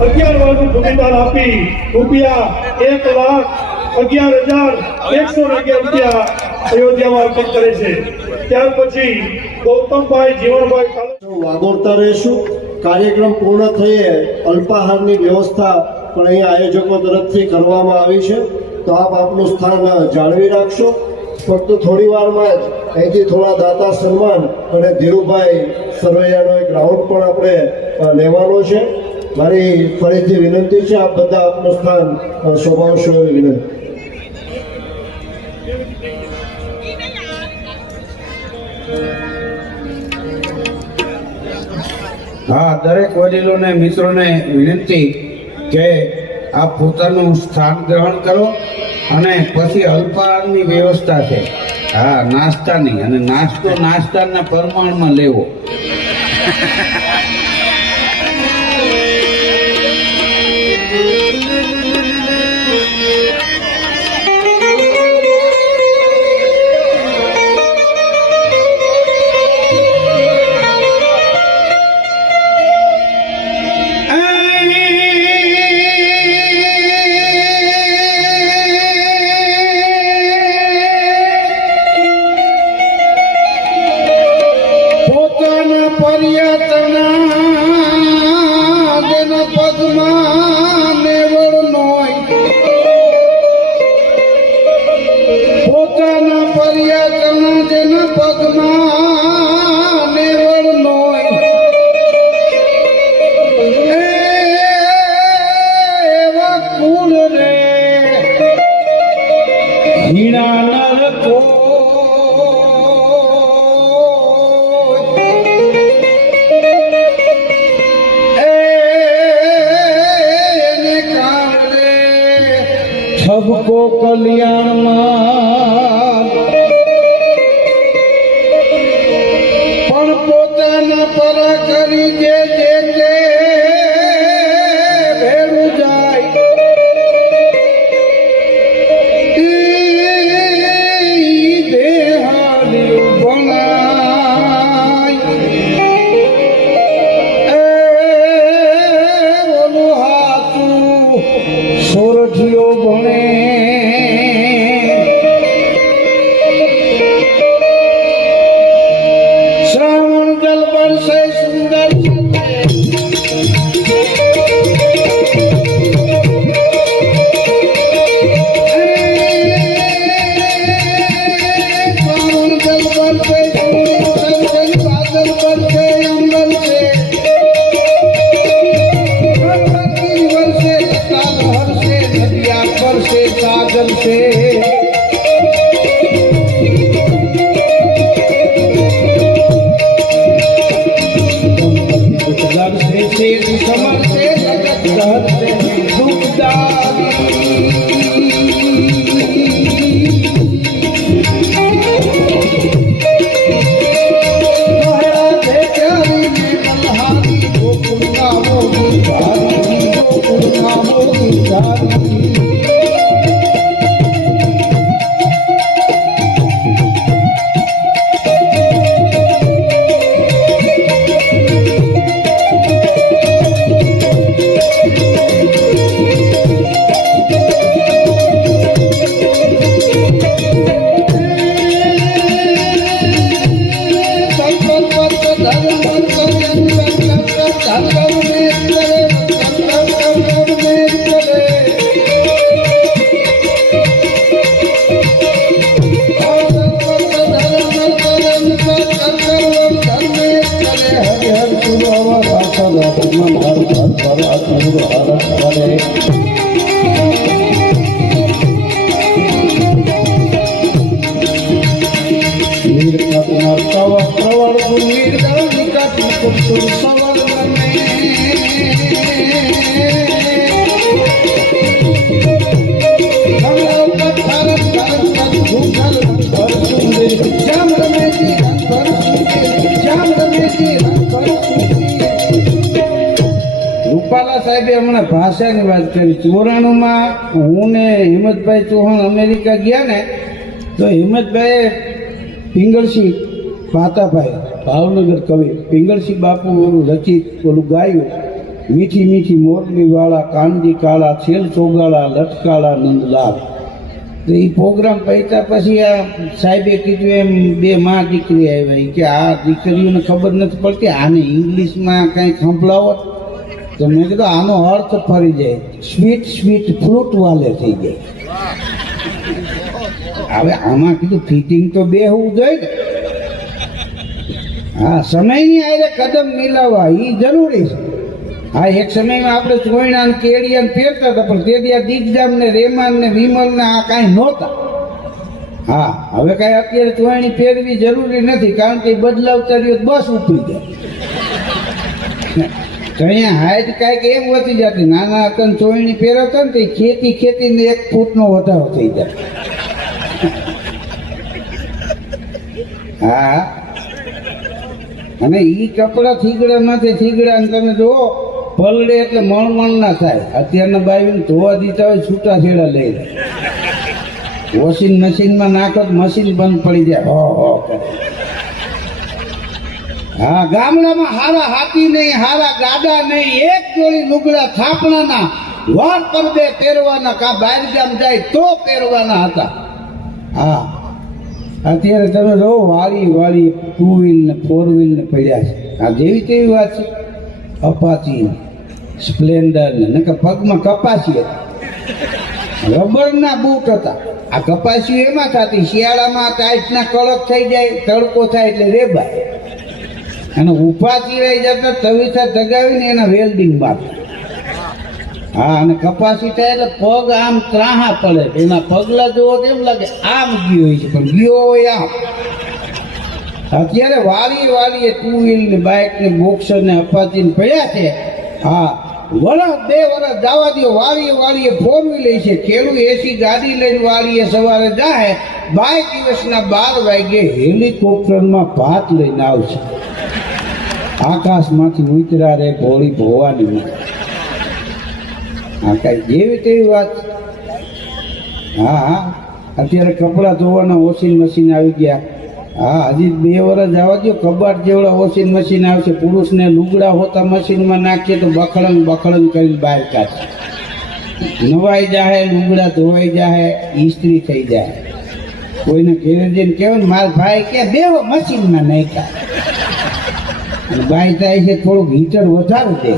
11 વારનું ભૂમિદાન આપી રૂપિયા 1,11,111 રૂપિયા અયોધ્યામાં અર્પિત કરે છે। ત્યાર પછી ગૌતમભાઈ જીવણભાઈ વાગોળતા રહેશું। કાર્યક્રમ પૂર્ણ થયે અલ્પાહારની વ્યવસ્થા પણ અહીં આયોજકો તરફથી કરવામાં આવી છે, તો આપ આપનું સ્થાન જાળવી રાખશો। ફક્ત થોડી વારમાં જ અહીંથી થોડા દાતા સન્માન અને ધીરુભાઈ સરવૈયાનો એક રાઉન્ડ પણ આપણે લેવાનો છે। મારી ફરીથી વિનંતી છે, આપ બધા આપનું સ્થાન શોભાવશો એવી વિનંતી। હા, દરેક વડીલોને મિત્રોને વિનંતી કે આપ પોતાનું સ્થાન ગ્રહણ કરો અને પછી અલ્પાહારની વ્યવસ્થા છે। હા, નાસ્તાની, અને નાસ્તો નાસ્તાના પ્રમાણમાં લેવો। सबको कल्याण पण पोताना परा करी जे भेड़ू जाय देहारी बनाय ओलो हाथू सोरठियो बने श्रावण जल बरसे सुंदर श्रावण जल बरसे बादल बरसे अंबर से से सागल से घर से समर से जगत घर से दुखदारी રૂપાલા સાહેબે હમણાં ભાષાની વાત કરી। 94માં હું ને હિંમતભાઈ ચૌહાણ અમેરિકા ગયા ને, તો હિંમતભાઈએ પિંગળસિંહ પાતાભાઈ ભાવનગર કવિ પિંગળસિંહ બાપુ ઓલું રચિત ઓલું ગાયું, મીઠી મીઠી મોરલી વાળા કાંદી કાળા છેલ ચોગાળા લટકાળા નંદલાલ. તો એ પ્રોગ્રામ પૈતા પછી આ સાહેબે કીધું એમ બે માં દીકરી આવ્યા કે આ દીકરીઓને ખબર નથી પડતી, આને ઇંગ્લિશમાં કંઈક સંભળાવો. તો મેં કીધું આનો અર્થ ફરી જાય, સ્વીટ સ્વીટ ફ્રૂટ વાલે થઈ જાય. હવે આમાં કીધું ફિટિંગ તો બે હોવું જોઈએ ને. હા, સમયની આરે કદમ મિલાવવા એ જરૂરી છે. હા, એક સમયમાં આપણે ચોયણા ને કેડિયા પહેરતા હતા, પણ તે ત્યાં દીપજામ ને રેમાન ને વિમલ ને આ કાંઈ નહોતા. હા, હવે કાંઈ અત્યારે ચોયણી પહેરવી જરૂરી નથી, કારણ કે બદલાવ કર્યો બસ ઉપડી જાય. તો અહીંયા હાઈટ કાંઈક એમ વધી જતી, નાના હતા ને ચોયણી પહેરતા ને તો ખેતીને 1 ફૂટનો વધારો થઈ જાય. હા, અને ઈ કપડા થીગડા માંથી થીગડા ને તમે જુઓ પલડે એટલે મણ ના થાય. અત્યારના બાવીને ધોવા દીધા હોય છૂટા છેડા લઈ જાય. વોશિંગ મશીનમાં નાખો તો મશીન બંધ પડી જાય. હો કરે. હા, ગામડામાં હારા હાથી નહીં, હારા ગાડા નહીં, એક જોડી લુગડા થાપણાના વાર પર બે પહેરવાના, કા બહાર ગામ જાય તો પહેરવાના હતા. હા, અત્યારે તમે જો વાળી 2 વ્હીલ ને 4 વ્હીલ ને પડ્યા છે. આ જેવી તેવી વાત છે. અપાચી સ્પ્લેન્ડર ને પગમાં કપાસી હતી, રબરના બૂટ હતા. આ કપાસી એમાં થતી શિયાળામાં ટાઈટના કડક થઈ જાય, તડકો થાય એટલે રેબાય, અને ઉભા ચીરાઈ જતા તવીથા દગાવીને એના વેલ્ડિંગ બાકી. હા, અને કપાસી થાય એટલે પગ આમ ત્રાહા પડે, એના પગલા જોવો તેમ લાગે આમ ગયો હોય છે, પણ ગયો હોય આમ. અત્યારે વાળીએ 2 વ્હીલ ને બાઇક ને બોક્સર ને અપાચી ને પડ્યા છે. હા, વરસ 2 વરસ જવા દો, વાળીએ 4 વ્હીલ છે. ખેડૂત એસી ગાડી લઈને વાળીએ સવારે જાય, 22 દિવસના 12 વાગે હેલિકોપ્ટરમાં ભાત લઈને આવશે. આકાશમાંથી ઉતરા રે ભોળી ભોવાની. હા, કાંઈ જેવી તેવી વાત. હા, અત્યારે કપડાં ધોવાના વોશિંગ મશીન આવી ગયા. હા, હજી 2 વર્ષ જવા દો, કબાટ જેવડા વોશિંગ મશીન આવશે. પુરુષને લુગડા હોતા મશીનમાં નાખીએ તો બખડંગ કરીને બહાર કાઢશે. નવાઈ જાય, લુગડા ધોવાઈ જાય, ઇસ્ત્રી થઈ જાય. કોઈને ઘેરે જઈને કહેવાય ને મારા ભાઈ કે બેવો મશીનમાં નાખ્યા, અને બાઈ થાય છે થોડુંક હીટર વધારું દે.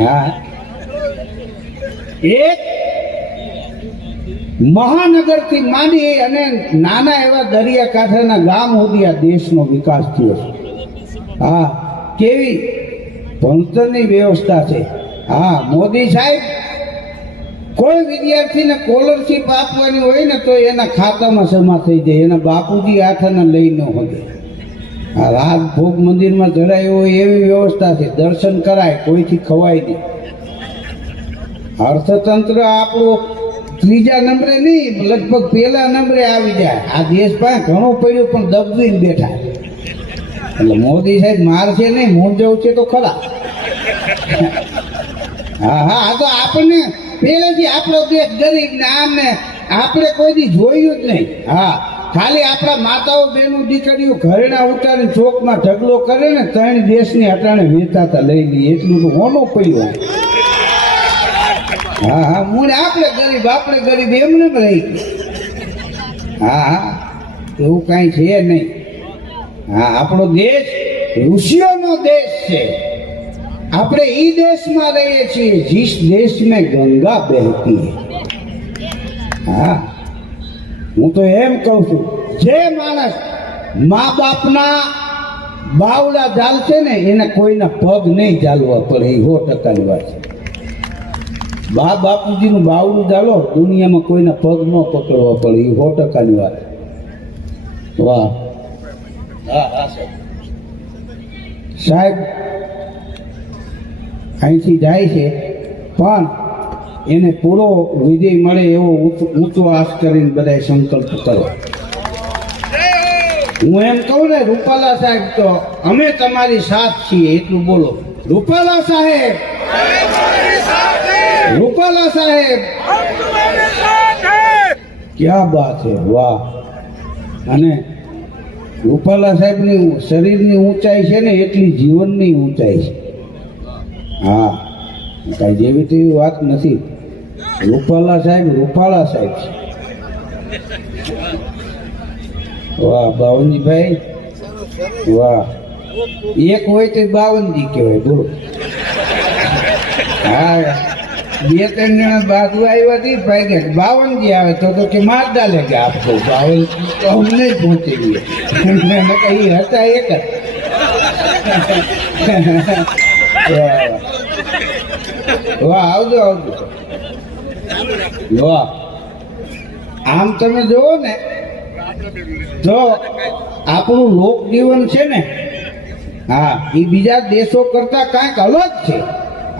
હા, એક મહાનગરથી માંડી અને નાના એવા દરિયાકાંઠાના ગામ સુધી આ દેશનો વિકાસ થયો છે. હા, કેવી ભણતરની વ્યવસ્થા છે. હા, મોદી સાહેબ કોઈ વિદ્યાર્થીને સ્કોલરશીપ આપવાની હોય ને તો એના ખાતામાં જમા થઈ જાય, એના બાપુજી હાથાને લઈ ન હોય. આ રાજભોગ મંદિરમાં જરાય હોય એવી વ્યવસ્થા છે. દર્શન કરાય, કોઈથી ખવાય નહીં. અર્થતંત્ર આપણું 3જા નંબરે નહીં, લગભગ 1લા નંબરે આવી જાય. આ દેશ પાસે ઘણું પડ્યું પણ દબવીને બેઠા. એટલે મોદી સાહેબ મારશે નહીં, મૂંઝવ છે તો ખરા. હા, તો આપણને પહેલેથી આપણો દેશ ગરીબ ને આમ ને આપણે કોઈ દી જોયું જ નહીં. હા, ખાલી આપણા માતાઓ બહેનો દીકરીઓ ઘરેણા ઉતારીને ચોકમાં ઢગલો કરે ને 3 દેશની અટાણે વેચાતા લઈ લઈએ, એટલું તો હોનું પડ્યું. હા, મૂળ આપણે ગરીબ એમને રહી. હા, એવું કાંઈ છે નહીં. હા, આપણો દેશ ઋષિઓનો દેશ છે. આપણે ઈ દેશમાં રહીએ છીએ जिस देश में गंगा बहती है. હા, હું તો એમ કહું છું, જે માણસ મા બાપના બાવડા ચાલશે ને એને કોઈના પગ નહીં ચાલવા પડે, એ 100%ની વાત છે. બાપુજીનું બાવડું ચાલો, દુનિયામાં કોઈના પગ ન પકડવા પડે, એ 100%ની વાત. વાહ. હા, સાહેબ અહીંથી જાય છે પણ એને પૂરો વિજય મળે એવો ઊંચો આશ કરીને બધા સંકલ્પ કરો. હું એમ કહું ને, રૂપાલા સાહેબ તો અમે તમારી સાથ છીએ એટલું બોલો. રૂપાલા સાહેબ, રૂપાલા સાહેબ, ક્યાં બાત છે. વાહ. અને રૂપાલા સાહેબની શરીરની ઊંચાઈ છે ને એટલી જીવનની ઊંચાઈ છે. હા, કાંઈ જેવી તેવી વાત નથી. રૂપાલા સાહેબ છે. વાહ બાવનજીભાઈ, વાહ. એક હોય તો બાવનજી કહેવાય. બોલો. હા, 2-3 જણા બાજુ આવ્યા હતી ભાઈ કે 52 આવે તો કે માર ડાલે કે આપકો 52 તો हम नहीं पहुंचेंगे. मैंने कही હતા એક જ. વાહ, આવજો. વાહ, આમ તમે જોવો ને તો આપણું લોક જીવન છે ને, હા, એ બીજા દેશો કરતા કાંઈક અલગ છે.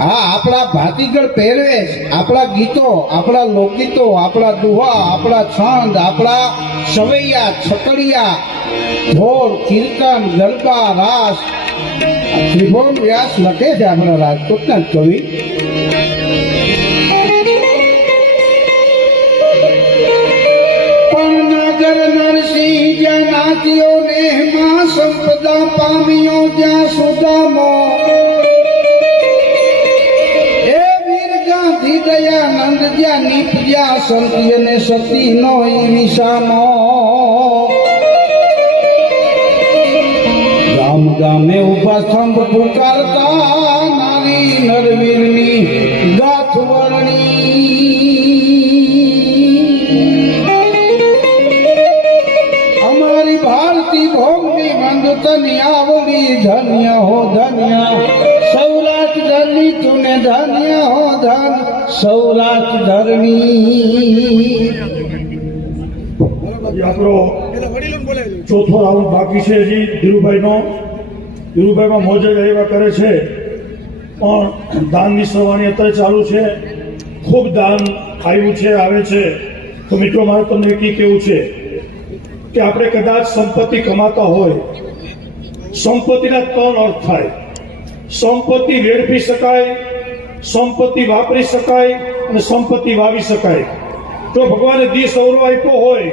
હા, આપણા ભાતીગળ પહેરવેશ, આપણા ગીતો, આપણા લોકગીતો, આપણા દુહા, આપણા છંદ, આપણા સવૈયા, છકડિયા, ઢોલ, કીર્તન, ગરબા, રાસ. ત્રિભુવન વ્યાસ લખે છે આપણા રાજકોટના કવિ. પણ નાગર નરસિંહ જ્યાં નાચ્યો ને માં સંપદા પામ્યો જ્યાં સુદામો. દયાનંદ જ્યાં નીપજ્યા સંતી અને સતી નો વિસામો. ગામ ગામે ઉભા સ્તંભ પુકારતા નારી નરવીરની ગાથ વર્ણી. અમારી ભારતી ભોગની બંધતની આવડી ધન્ય હો ધન્ય. સૌરાષ્ટ્ર ધરની તુને ધન્ય હો ધન સૌરાષ્ટ્ર ધરની. આપણો ચોથો રાઉન્ડ બાકી છે હજી ધીરુભાઈનો. ધીરુભાઈમાં મોજે એવા કરે છે, પણ દાનની સવાણી અત્યારે ચાલુ છે. ખૂબ દાન આવ્યું છે, આવે છે. તો મિત્રો, મારે તમને એક કેવું છે કે આપણે કદાચ સંપત્તિ કમાતા હોય, સંપત્તિના 3 અર્થ થાય. સંપત્તિ વેડફી શકાય, સંપત્તિ વાપરી શકાય અને સંપત્તિ વાવી શકાય. જો ભગવાને દી સૌરો આપ્યો હોય,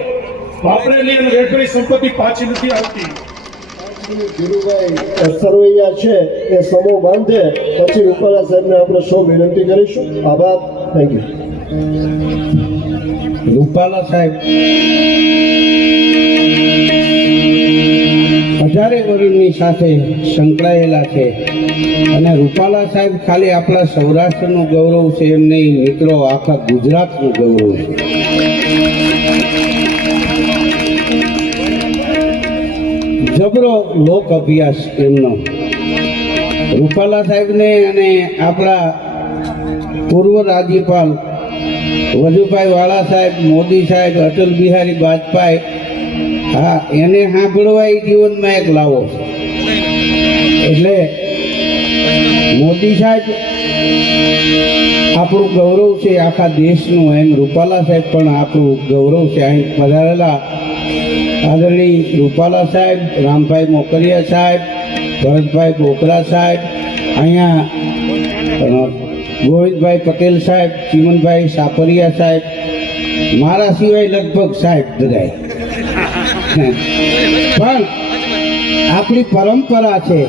વાપરેલી અને વેડફેલી સંપત્તિ પાછી નથી આવતી. ધીરુભાઈ સરવૈયા છે એ સમૂહ બાંધે પછી રૂપાલા સાહેબને આપણે સૌ વિનંતી કરીશું. આભાર. Thank you. રૂપાલા સાહેબ 1000 વર્ષની સાથે સંકળાયેલા છે. અને રૂપાલા સાહેબ ખાલી આપણા સૌરાષ્ટ્રનું ગૌરવ છે એમ નહીં મિત્રો, આખા ગુજરાતનું ગૌરવ છે. જબરો લોક અભ્યાસ એમનો. રૂપાલા સાહેબને અને આપણા પૂર્વ રાજ્યપાલ વજુભાઈ વાળા સાહેબ, મોદી સાહેબ, અટલ બિહારી વાજપેયી, હા, એને સાંભળવા એ જીવનમાં એક લાવો. એટલે મોદી સાહેબ આપણું ગૌરવ છે આખા દેશનું, એમ રૂપાલા સાહેબ પણ આપણું ગૌરવ છે. અહીં પધારેલા આદરણીય રૂપાલા સાહેબ, રામભાઈ મોકરિયા સાહેબ, ભરતભાઈ બોકરા સાહેબ, અહીંયા ગોવિંદભાઈ પટેલ સાહેબ, ચીમનભાઈ સાપરિયા સાહેબ, મારા સિવાય લગભગ સાહેબ બધાય. પણ આપણી પરંપરા છે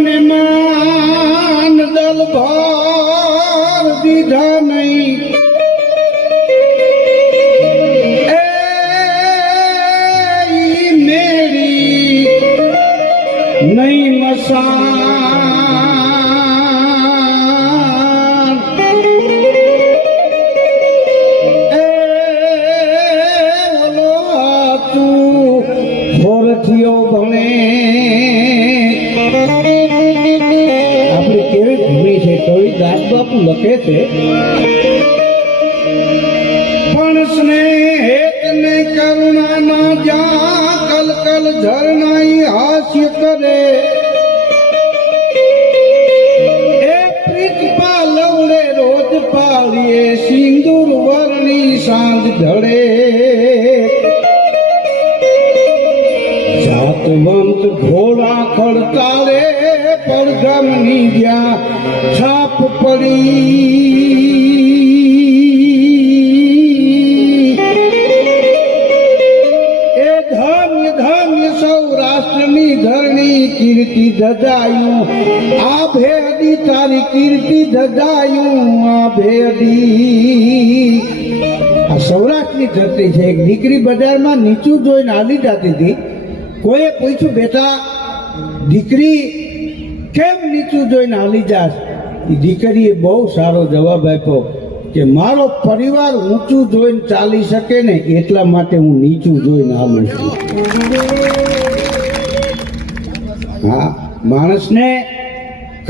ને માન દલ ભાર દીધા નહીં. નહીં મસાન ઓલો તું હોરથીઓ ભણે. આપણી કેવી ભૂમિ છે કવિ દાસ બાપુ લખે છે, પણ સ્નેહ ને કરુણા ના જા કલકલ ઝરણાઈ હાસ્ય કરે. એ પ્રીત પાલવડે રોજ પાળીએ સિંદૂર વર્ણી સાંજ ઢળે. જ્યાં છાપ પડી એ ધન્ય ધન્ય સૌરાષ્ટ્રની ધરણી કીર્તિ ધજાયું આ ભેદી તારી કીર્તિ ધજાયું આ ભેદી આ સૌરાષ્ટ્રની ધરતી છે. એક દીકરી બજારમાં નીચું જોઈને હાલી જતી હતી. કોઈએ પૂછ્યું બેટા દીકરી કેમ નીચું જોઈને હાલી જાશ? એ દીકરીએ બહુ સારો જવાબ આપ્યો કે મારો પરિવાર ઊંચું જોઈને ચાલી શકે ને એટલા માટે હું નીચું જોઈને હાલું છું. હા, માણસને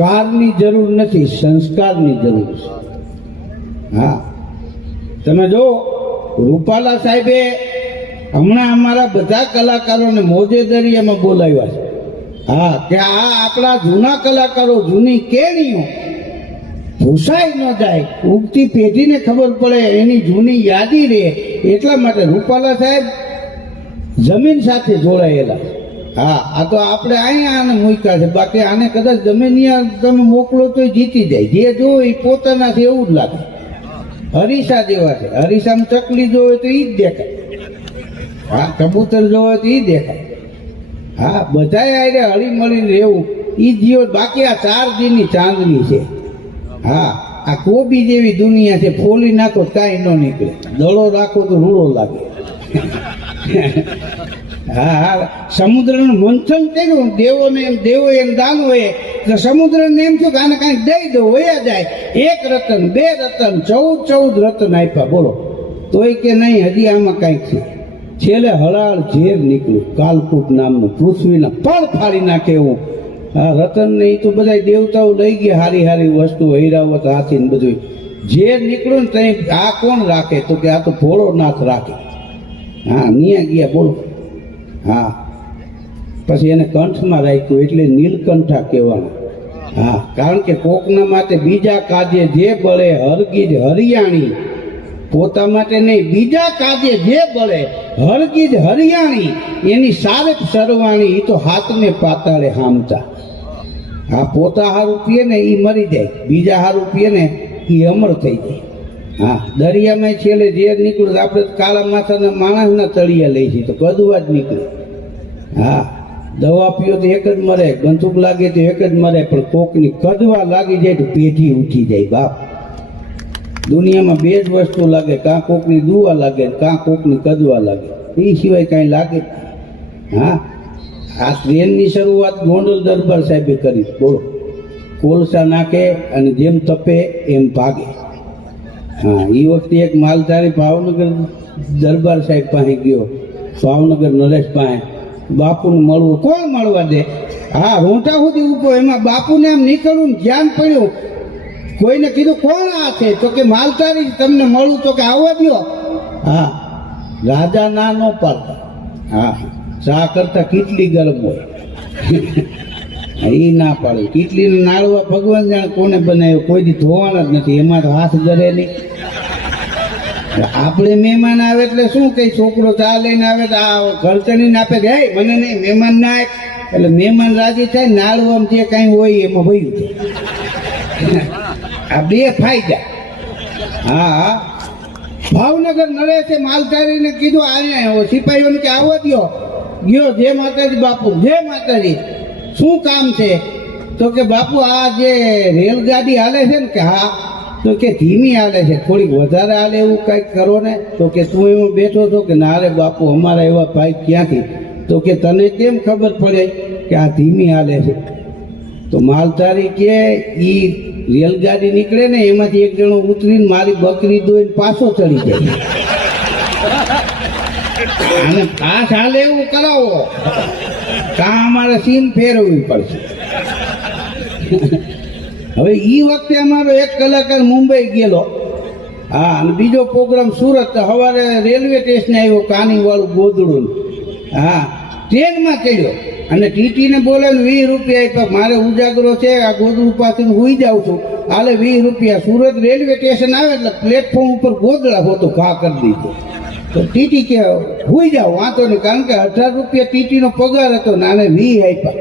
કારની જરૂર નથી, સંસ્કારની જરૂર છે. હા, તમે જો રૂપાલા સાહેબે હમણાં અમારા બધા કલાકારોને મોજેદરિયામાં બોલાવ્યા છે. હા, કે આ આપણા જૂના કલાકારો, જૂની કેણીઓ ભૂસાઈ ન જાય, ઉગતી પેઢીને ખબર પડે, એની જૂની યાદી રહે, એટલા માટે રૂપાલા સાહેબ જમીન સાથે જોડાયેલા. હા, આ તો આપણે અહીંયા આને મૂક્યા છે, બાકી આને કદાચ જમીનિયા તમે મોકલો તો જીતી જાય. જે જો એ પોતાના છે એવું જ લાગે. હરીસા જેવા છે, હરીસામાં ચકલી જોવે તો એ જ દેખાય. હા, કબૂતર જોવે તો એ દેખાય. હા, બધાએ આરે હળી મળીને રહેવું એ જીવો. બાકી આ 4 દીની ચાંદની છે. હા, આ કોબી જેવી દુનિયા છે, ફોલી નાખો કાંઈ ન નીકળે, દડો રાખો તો રૂડો લાગે. હા હા, સમુદ્રનું મંથન કર્યું દેવો એમ દાનોએ તો સમુદ્રને એમ થયું કે આને કાંઈક દઈ દો, વયા જાય. 1 રતન 2 રતન 14 રતન આપ્યા, બોલો તોય કે નહીં, હજી આમાં કાંઈક છે. છેલ્લે હળાળ ઝેર નીકળ્યું, કાલકૂટ નામનું, પૃથ્વીના પળ ફાડી નાખે એવું. હા, રતન ને એ તો બધા દેવતાઓ લઈ ગયા, હારી હારી વસ્તુ, હીરાવત હાથી ને બધું. ઝેર નીકળ્યું ને ત્યાં આ કોણ રાખે? તો કે આ તો ભોળોનાથ રાખે. હા, ન્યા ગયા, બોલો. હા, પછી એને કંઠમાં રાખ્યું એટલે નીલકંઠા કહેવાના. હા, કારણ કે કોકના માટે બીજા કાજે જે બળે હરગીજ હરિયાણી, પોતા માટે નહીં, બીજા કાજે જે બળે હરગીજ હરિયાણી, એની સારપ સરવાણી, એ તો હાથને પાતાળે હામતા. હા, પોતા હારું પીએ ને એ મરી જાય, બીજા હારું પીએ ને એ અમર થઈ જાય. હા, દરિયામાં છેલ્લે ઝેર નીકળ્યું, આપણે કાળા માથાના માણસના તળિયા લઈ છીએ તો કદવા જ નીકળે. હા, દવા પીઓ તો એક જ મરે, બંદૂક લાગે તો એક જ મરે, પણ કોકની કદવા લાગી જાય તો પેઢી ઉઠી જાય. બાપ, દુનિયામાં 2 જ વસ્તુ લાગે, કાં કોકની દુવા લાગે, કાં કોકની કદવા લાગે, એ સિવાય કાંઈ લાગે. હા, આ ટ્રેનની શરૂઆત ગોંડલ દરબાર સાહેબે કરી, બોલો. કોલસા નાખે અને જેમ તપે એમ ભાગે. હા, એ વખતે એક માલધારી ભાવનગર દરબાર સાહેબ પાસે ગયો, ભાવનગર નરેશ પાસે. બાપુને મળવું, કોણ મળવા દે? હા, રોંટા સુધી ઉભો, એમાં બાપુને આમ નીકળવું ધ્યાન પડ્યું. કોઈને કીધું કોણ આ છે? તો કે માલધારી, તમને મળવું. તો કે આવવા દો. હા, રાજા ના ન પાડતા. હા, ચા કરતા કેટલી ગરમ હોય. એ ના પાડે. કેટલીને નાળવા ભગવાન જાણે કોને બનાવ્યો, કોઈ દી ધોવાના જ નથી, એમાં તો હાથ ધરે નહીં. આપણે મહેમાન આવે એટલે શું કઈ, છોકરો ચા લઈને આવે તો આ ઘરચણીને આપે કે હે મને નહીં, મહેમાન ના આવે એટલે મહેમાન રાજી થાય. નાળવામાં જે કાંઈ હોય એમાં ભયું છે. આ 2 ફાયદા. હા હા, ભાવનગર નરેશે માલધારીને કીધું આને, સિપાહીઓને કે આવવા દો. ગયો, જય માતાજી બાપુ, જય માતાજી, શું કામ છે? તો કે બાપુ આ જે રેલગાડી હાલે છે ને, કે હા. તો કે ધીમી હાલે છે, થોડીક વધારે હાલે એવું કંઈક કરો ને. તો કે તું એમાં બેઠો છો? કે ના રે બાપુ, અમારા એવા ભાઈ ક્યાંથી? તો કે તને કેમ ખબર પડે કે આ ધીમી હાલે છે? તો માલધારી કે ઈ રેલગાડી નીકળે ને એમાંથી એક જણો ઉતરીને મારી બકરી દોઈને પાછો ચડી જાય. અને ફાસ હાલે એવું કરાવો, કાં અમારે સીન ફેરવવી પડશે. હવે ઈ વખતે અમારો એક કલાકાર મુંબઈ ગયેલો. હા, અને બીજો પ્રોગ્રામ સુરત. સવારે રેલવે સ્ટેશને આવ્યો, કાની વાળું ગોદડું. હા, ટ્રેનમાં ચડ્યો અને ટીટીને બોલાવીને 20 રૂપિયા આપ્યા. મારે ઉજાગરો છે, આ ગોદડું પાસે હુઈ જાઉં છું, હાલે 20 રૂપિયા. સુરત રેલવે સ્ટેશન આવે એટલે પ્લેટફોર્મ ઉપર ગોદડા હોતો ઘા કરી દીધો. તો ટીટી કે હુઈ જાઓ, વાંધો નહીં, કારણ કે 18 રૂપિયા ટીટીનો પગાર હતો ને આને 20 આપ્યા.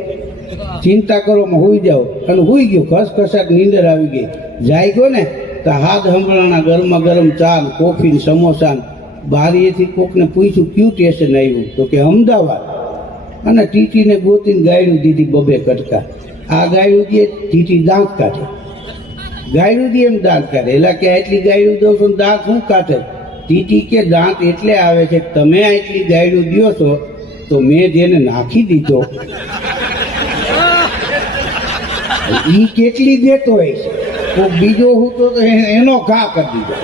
ચિંતા કરવામાં હોઈ જાઓ અને હોઈ ગયો ખસખસાટ નીંદર આવી ગઈ જાય ગયો ને તો હાથ હંભળાના ગરમા ગરમ ચા ને કોફી ને સમોસા ને બારીએથી કોકને પૂછ્યું ક્યું સ્ટેશન આવ્યું તો કે અમદાવાદ અને ટીટીને ગોતીને ગાયડું દીધી બબે કટકા આ ગાયડું દે ટીટી દાંત કાઢે ગાયડું દે એમ દાંત કાઢે એટલે કે આટલી ગાયડું દઉં છું દાંત શું કાઢે ટીટી કે દાંત એટલે આવે છે કે તમે આટલી ગાયડું દો છો તો મેં જેને નાખી દીધો ઈ કેટલી દેતો હોય છે તો બીજો હું તો એનો ઘા કરી દીધો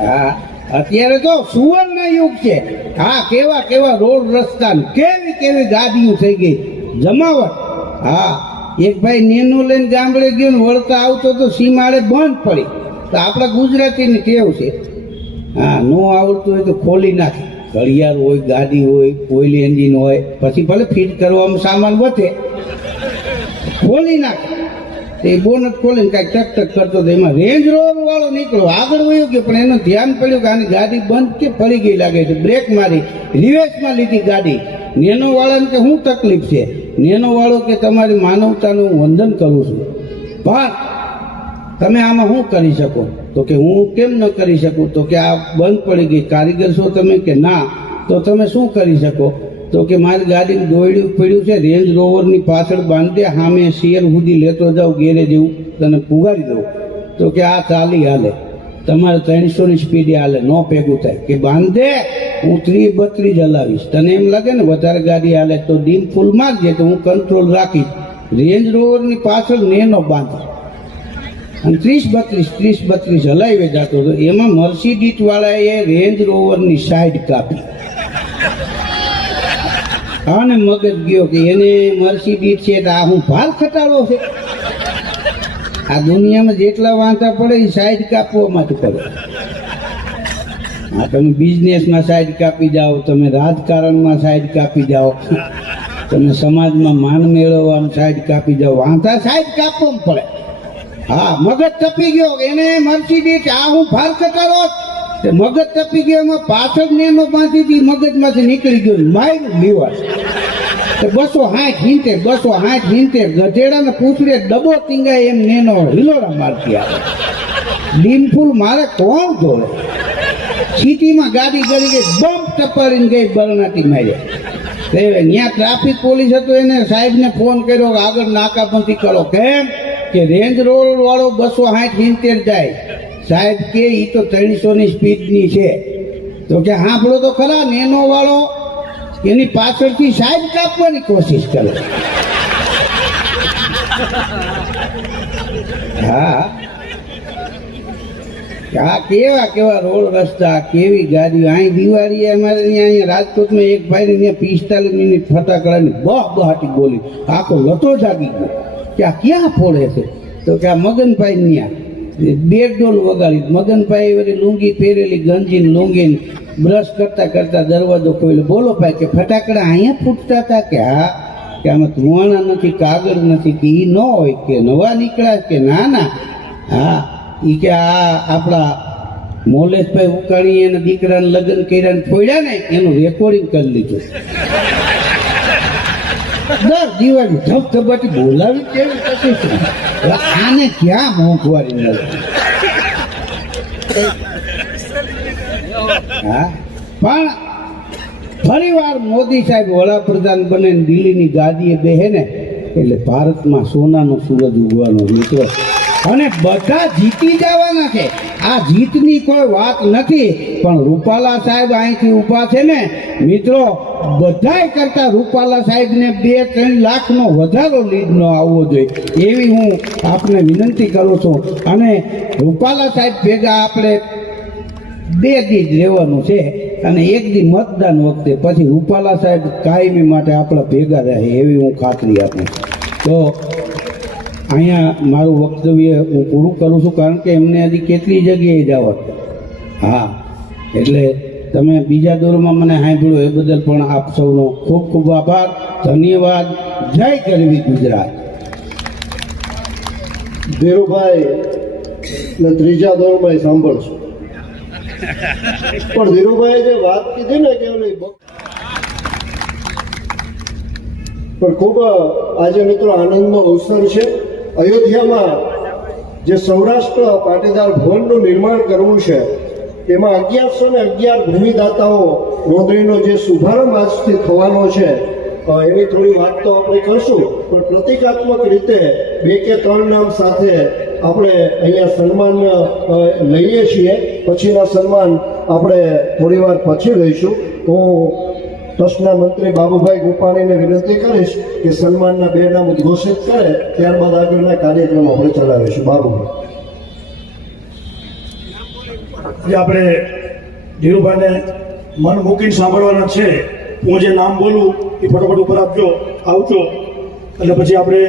હા અત્યારે તો સુવર્ણ યુગ છે હા કેવા કેવા રોડ રસ્તા કેવી કેવી ગાડીઓ થઈ ગઈ જમાવટ હા એક ભાઈ નેનો લઈને ગામડે ગયો ને વળતા આવતો તો સીમાડે બંધ પડી તો આપણા ગુજરાતીની ટેવ છે હા નો આવડતું હોય તો ખોલી નાખે ઘડિયાળ હોય ગાડી હોય ઓઇલ એન્જિન હોય પછી ભલે ફિટ કરવામાં સામાન વધે ખોલી નાખે તે બોનટ ખોલીને કાંઈક ટક ટક કરતો હતો એમાં રેન્જ રોવર વાળો નીકળ્યો આગળ વયો ગયો પણ એનું ધ્યાન પડ્યું કે આની ગાડી બંધ કે પડી ગઈ લાગે છે બ્રેક મારી રિવર્સમાં લીધી ગાડી નેનો વાળાને કે શું તકલીફ છે નેનો વાળો કે તમારી માનવતાનું હું વંદન કરું છું પણ તમે આમાં શું કરી શકો તો કે હું કેમ ન કરી શકું તો કે આ બંધ પડી ગઈ કારીગર છો તમે કે ના તો તમે શું કરી શકો તો કે મારી ગાડીને દોડ્યું પડ્યું છે રેન્જ રોવરની પાછળ બાંધી દે સામે શેર સુધી લેતો જાઉં ગેરેજ એવું તને પુગાડી દઉં તો કે આ ચાલી હાલે તમારે 300ની સ્પીડે હાલે નો ભેગું થાય કે બાંધે હું 30-32 હલાવીશ તને એમ લાગે ને વધારે ગાડી હાલે તો ડીમ ફૂલ મારજે તો હું કંટ્રોલ રાખીશ રેન્જ રોવરની પાછળ નેનો બાંધે અને 30-32 હલાવી જતો હતો એમાં મર્સિડીઝ વાળાએ રેન્જ રોવરની સાઈડ કાપી અને મગજ ગયો કે એને મર્સિડીઝ છે તો આ હું ભાર ખટાડો છે આ દુનિયામાં જેટલા વાંધા પડે એ સાઈડ કાપવામાંથી પડે હા તમે બિઝનેસમાં સાઈડ કાપી જાઓ તમે રાજકારણમાં સાઈડ કાપી જાઓ તમે સમાજમાં માન મેળવવામાં સાઈડ કાપી જાઓ વાંધા સાઈડ કાપવામાં પડે હા મગજ તપી ગયો એને મર્સિડીઝ આ હું ભાર ખટાડો મગજ તપી ગયો એમાં પાછળ નેનો બાંધી મગજમાંથી નીકળી ગયો માર્યું લીવર 260 ગધેડાને પૂછડે ડબો ટીંગાય એમ નેનો હિલોરા મારતી આવે ડીમફૂલ મારે કોણ જોડે સિટીમાં ગાડી ગળી ગઈ બમ્પ ટપાડીને ગઈ બરણાટી માર્યા ત્યાં ટ્રાફિક પોલીસ હતો એને સાહેબને ફોન કર્યો કે આગળ નાકાબંધી કરો કેમ કે રેન્જ રોવર વાળો 260 જાય સાહેબ કે એ તો 300ની સ્પીડની છે તો કે સાંભળો તો ખરા નેનો વાળો એની પાછળથી સાઈડ કાપવાની કોશિશ કરે હા આ કેવા કેવા રોડ રસ્તા કેવી ગાડીઓ અહીં દિવાળીએ અમારે અહીંયા રાજકોટમાં એક ભાઈને ત્યાં 45 મિનિટ ફટાકડાની બહાટી બોલી આખો લતો જાગી ગયો કે આ ક્યાં ફોડે છે તો કે આ મગનભાઈ ત્યાં 2 ડોલ વગાડી મગનભાઈ વળી લુંગી પહેરેલી ગંજીને લુંગીને બ્રશ કરતા કરતા દરવાજો ખોલ્યો બોલો ભાઈ કે ફટાકડા અહીંયા ફૂટતા હતા કે હા કે આમાં ધુવાણા નથી કાગળ નથી કે એ ન હોય કે નવા નીકળ્યા કે ના ના હા એ કે આ આપણા મોલેશભાઈ ઉકાળી એના દીકરાને લગ્ન કર્યા ને ફોડ્યા ને એનું રેકોર્ડિંગ કરી લીધું દર દિવાળી ધબધબાટી બોલાવી કેવી પછી આને ક્યાં મોંઘવારી નથી હા પણ ફરી વાર મોદી સાહેબ વડાપ્રધાન બને દિલ્હીની ગાદીએ બેહે ને એટલે ભારતમાં સોનાનો સૂરજ ઉગવાનો મિત્રો અને બધા જીતી જવાના છે આ જીતની કોઈ વાત નથી પણ રૂપાલા સાહેબ અહીંથી ઊભા છે ને મિત્રો બધાય કરતા રૂપાલા સાહેબને 2-3 લાખનો વધારો લીડનો આવવો જોઈએ એવી હું આપને વિનંતી કરું છું અને રૂપાલા સાહેબ ભેગા આપણે 2 દી જ રહેવાનું છે અને 1 દી મતદાન વખતે પછી રૂપાલા સાહેબ કાયમી માટે આપણા ભેગા રહે એવી હું ખાતરી આપું તો અહીંયા મારું વક્તવ્ય હું પૂરું કરું છું કારણ કે એમને હજી કેટલી જગ્યાએ જવા હા એટલે તમે બીજા દોરમાં મને સાંભળ્યું એ બદલ પણ આપ સૌનો ખૂબ ખૂબ આભાર ધન્યવાદ જય ગરવી ગુજરાત ધીરુભાઈ ને ત્રીજા દોરમાં સાંભળશું પણ ધીરુભાઈએ જે વાત કીધી ને કે ઓલી પણ ખૂબ આજે મિત્રો આનંદનો અવસર છે. અયોધ્યામાં જે સૌરાષ્ટ્ર પાટીદાર ભવનનું નિર્માણ કરવું છે, એમાં 1111 ભૂમિદાતાઓ નોંધણીનો જે શુભારંભ આજથી થવાનો છે, એની થોડી વાત તો આપણે કરશું, પણ પ્રતિકાત્મક રીતે 2 કે 3 નામ સાથે આપણે અહીંયા સન્માન લઈએ છીએ. પછીના સન્માન આપણે થોડી વાર પછી લઈશું. હું ટ્રસ્ટના મંત્રી બાબુભાઈ ગોપાણીને વિનંતી કરીશ કે સન્માનના 2 નામ ઉદ્ઘોષિત કરે, ત્યારબાદ આગળના કાર્યક્રમ આપણે ચલાવીશું. બાબુભાઈ. જે આપણે ધીરુભાઈને મન મૂકીને સાંભળવાના છે. હું જે નામ બોલું એ ફટોફટ ઉપર આવજો એટલે પછી આપણે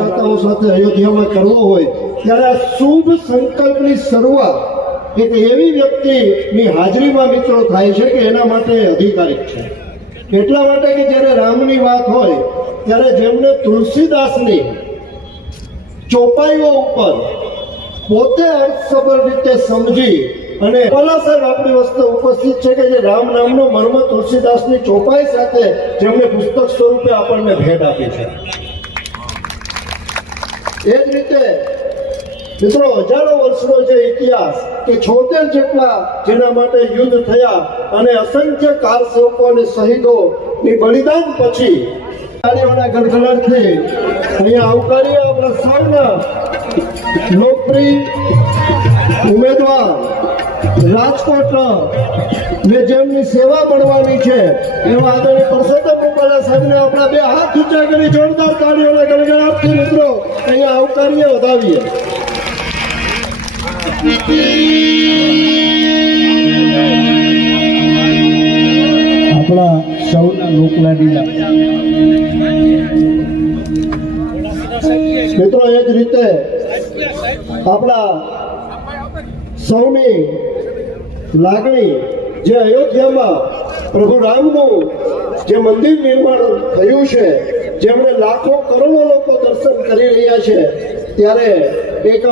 દાતાઓ સાથે અયોધ્યામાં કરવો હોય ત્યારે આ શુભ સંકલ્પની શરૂઆત એક એવી વ્યક્તિની હાજરીમાં મિત્રો થાય છે કે એના માટે અધિકારિક છે. એટલા માટે કે જ્યારે રામની વાત હોય ત્યારે જેમને તુલસીદાસની ચોપાઈઓ ઉપર પોતે અર્થસભર રીતે સમજી અને પલા સાહેબ આપણી વસ્તુ ઉપસ્થિત છે કે જે રામ નામનો મર્મ તુલસીદાસની ચોપાઈ સાથે જેમને પુસ્તક સ્વરૂપે આપણને ભેટ આપી છે. એ જ રીતે મિત્રો હજારો વર્ષનો જે ઇતિહાસ કે 76 જેટલા જેના માટે યુદ્ધ થયા અને અસંખ્ય કાર સેવકો અને શહીદોની બલિદાન પછી તાળીઓના ગડગડાટથી અહીંયા આવકારીએ આપણા સૌના લોકપ્રિય ઉમેદવાર રાજકોટ ને જેમની સેવા મળવાની છે એવા આદરણીય પરસોત્તમ રૂપાલા સાહેબને આપણા 2 હાથ ઊંચા કરી જોરદાર તાળીઓના ગડગડાટથી મિત્રો અહીંયા આવકારીએ, વધાવીએ. આપણા સૌના લોકલાડીલા મિત્રો એ જ રીતે આપણા સૌની લાગણી જે અયોધ્યામાં પ્રભુ રામનું જે મંદિર નિર્માણ થયું છે, જેમણે લાખો કરોડો લોકો દર્શન કરી રહ્યા છે, ત્યારે એક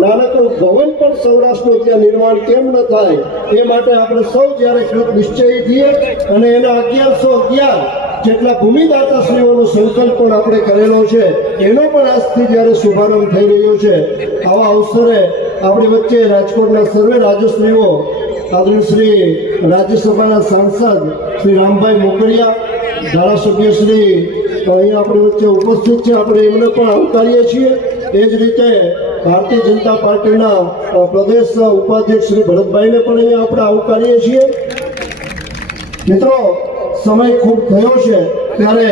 નાનકડું ભવન પણ સૌરાષ્ટ્રનું ત્યાં નિર્માણ કેમ ન થાય એ માટે આપણે સૌ જ્યારે કૃત નિશ્ચયી થઈએ અને એના 1111 જેટલા ભૂમિદાતાશ્રીઓનો સંકલ્પ પણ આપણે કરેલો છે, એનો પણ આજથી જ્યારે શુભારંભ થઈ રહ્યો છે, આવા અવસરે આપણી વચ્ચે રાજકોટના સર્વે રાજશ્રીઓ, આદરણીય શ્રી રાજ્યસભાના સાંસદ શ્રી રામભાઈ મોકરિયા, ધારાસભ્ય શ્રી અહીંયા આપણી વચ્ચે ઉપસ્થિત છે, આપણે એમને પણ આવકારીએ છીએ. એ જ રીતે ભારતીય જનતા પાર્ટીના પ્રદેશ ઉપાધ્યક્ષ શ્રી ભરતભાઈને પણ અહીંયા આપણે આવકારીએ છીએ. મિત્રો સમય ખૂબ થયો છે ત્યારે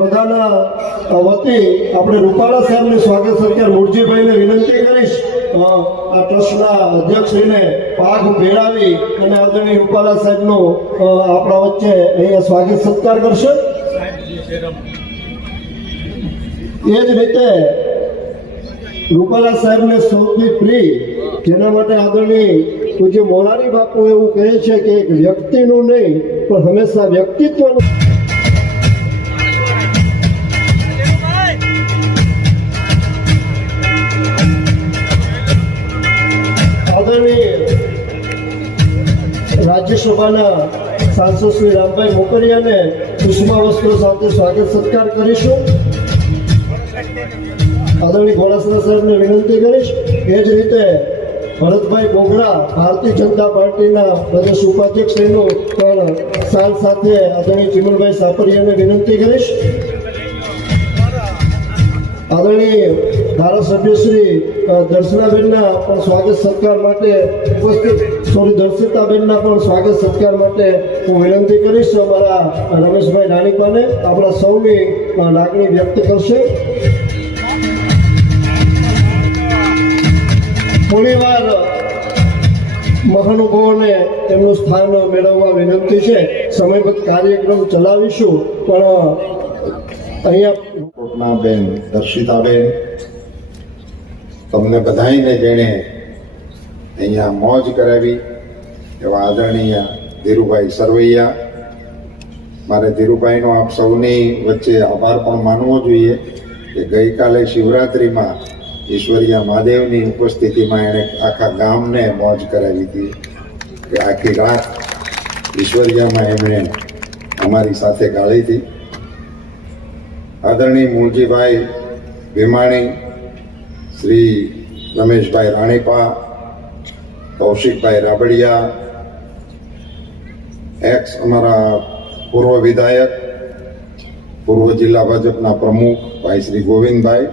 બધાના વતી આપણે રૂપાલા સાહેબને સ્વાગત સત્કાર મૂળજીભાઈને વિનંતી કરીશ આ ટ્રસ્ટના અધ્યક્ષશ્રીને પાઘ ભેળાવી અને આદરણીય રૂપાલા સાહેબનો આપણા વચ્ચે અહીંયા સ્વાગત સત્કાર કરશે. એ જ રીતે રૂપાલા સાહેબને સૌથી પ્રિય, જેના માટે આદરણીય પૂજ્ય મોરારી બાપુ એવું કહે છે કે એક વ્યક્તિનું નહીં પણ હંમેશા વ્યક્તિત્વનું. આદરણીય રાજ્યસભાના સાંસદ શ્રી રામભાઈ મોકરિયાને પુષ્પાવસ્ત્રો સાથે સ્વાગત સત્કાર કરીશું. આદરણીય ઘોડાસરા સાહેબને વિનંતી કરીશ. એ જ રીતે ભરતભાઈ બોગરા ભારતીય જનતા પાર્ટીના પ્રદેશ ઉપાધ્યક્ષનું પણ સાલ સાથે આદરણીય ચિમનભાઈ સાપરિયાને વિનંતી કરીશ. આદરણીય ધારાસભ્ય શ્રી દર્શનાબેનના પણ સ્વાગત સત્કાર માટે ઉપસ્થિત, દર્શિતાબેનના પણ સ્વાગત સત્કાર માટે હું વિનંતી કરીશ. અમારા રમેશભાઈ રાણીપાને આપણા સૌની લાગણી વ્યક્ત કરશે. થોડીવાર મહાનુભાવોને તેમનું સ્થાન મેળવવા વિનંતી છે. સમયબદ્ધ કાર્યક્રમ ચલાવીશું, પણ અહીંયા બેન દર્શિતાબેન, તમને બધાઈને જેણે અહીંયા મોજ કરાવી એવા આદરણીય ધીરુભાઈ સરવૈયા, મારે ધીરુભાઈનો આપ સૌની વચ્ચે આભાર પણ માનવો જોઈએ કે ગઈકાલે શિવરાત્રિમાં ઈશ્વરિયા મહાદેવની ઉપસ્થિતિમાં એણે આખા ગામને મોજ કરાવી હતી કે આખી રાત ઈશ્વરિયામાં એમણે અમારી સાથે ગાળી હતી. આદરણીય મૂળજીભાઈ ભીમાણી, શ્રી રમેશભાઈ રાણીપા, કૌશિકભાઈ રાબડિયા, એક્સ અમારા પૂર્વ વિધાયક, પૂર્વ જિલ્લા ભાજપના પ્રમુખ ભાઈ શ્રી ગોવિંદભાઈ,